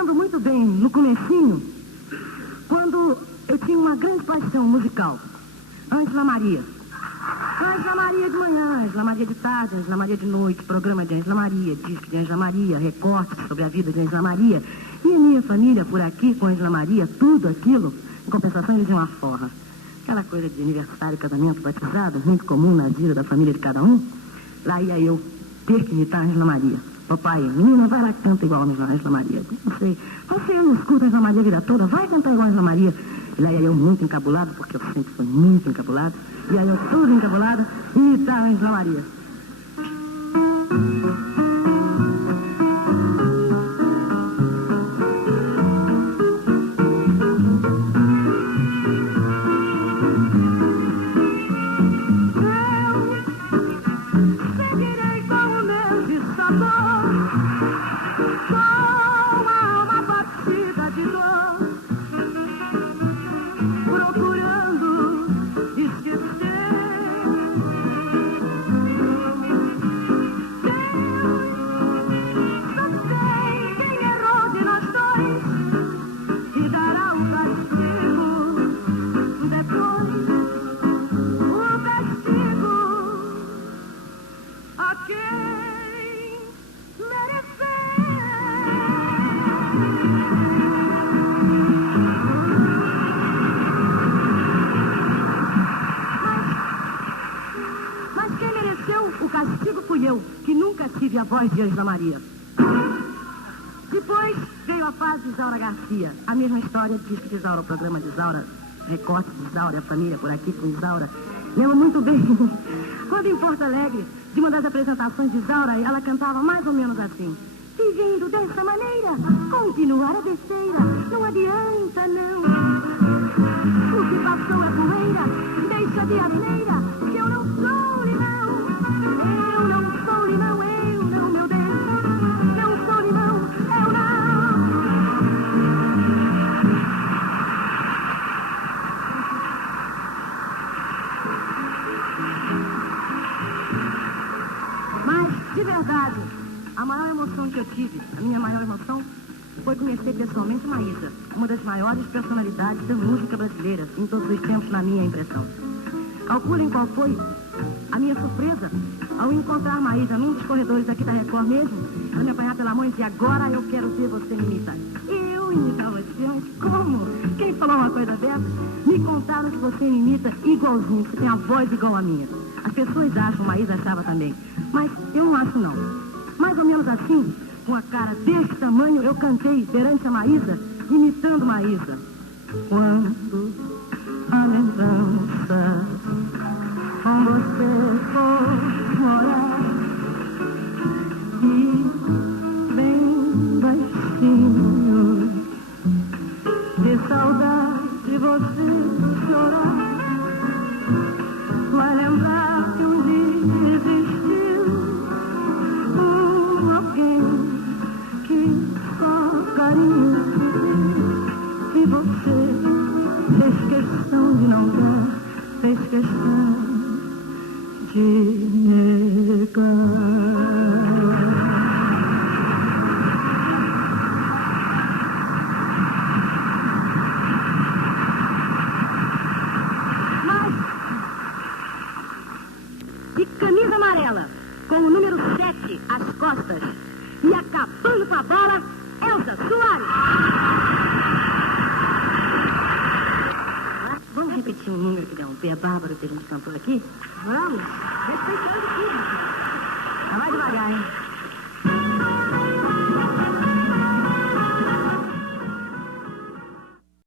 lembro muito bem, no comecinho, quando eu tinha uma grande paixão musical. Ângela Maria. Ângela Maria de manhã, Ângela Maria de tarde, Ângela Maria de noite, programa de Ângela Maria, disco de Ângela Maria, recortes sobre a vida de Ângela Maria. E a minha família por aqui com Ângela Maria, tudo aquilo, em compensação eles iam à forra. Aquela coisa de aniversário, casamento, batizado, muito comum na vida da família de cada um. Lá ia eu ter que imitar a Ângela Maria. Papai, menina, vai lá que canta igual a Ângela Maria. Não sei, você não escuta a Ângela Maria a vida toda, vai cantar igual a Ângela Maria. E lá ia eu muito encabulado, porque eu sempre fui muito encabulado. E aí eu tudo encabulado, imitar a Ângela Maria. A voz de Ângela Maria. Depois veio a fase de Isaura Garcia. A mesma história, disco de Isaura, o programa de Isaura, recorte de Isaura, a família por aqui com Isaura. Lembro muito bem, quando em Porto Alegre, de uma das apresentações de Isaura, ela cantava mais ou menos assim: vivendo dessa maneira, continuar a besteira, não adianta não. O que passou é poeira, deixa de asneira, que eu não sou limão. Eu não sou limão, eu não, meu Deus. Não sou limão, eu não. Mas, de verdade, a maior emoção que eu tive, a minha maior emoção, foi conhecer pessoalmente Maísa, uma das maiores personalidades da música brasileira, em todos os tempos, na minha impressão. Calculem qual foi a minha surpresa ao encontrar Maísa num dos corredores aqui da Record mesmo, ela me apanhar pela mão e dizer: agora eu quero ver você me imitar. Eu imitar você? Mas como? Quem falou uma coisa dessa? Me contaram que você me imita igualzinho, que você tem a voz igual a minha. As pessoas acham, Maísa achava também, mas eu não acho não. Mais ou menos assim, com a cara desse tamanho, eu cantei perante a Maísa, imitando Maísa. Quando a lembrança com você for morar e bem baixinho, de saudade você chorar, vai lembrar que um dia existiu alguém que só carinho e você fez questão de não dar, fez questão de negar. Mas, de camisa amarela, com o número 7 às costas e acabando com a bola, Elza Soares. Vamos repetir um número que deu um pé bárbaro que a gente cantou aqui? Vamos, respeitando tudo. Vai devagar, hein?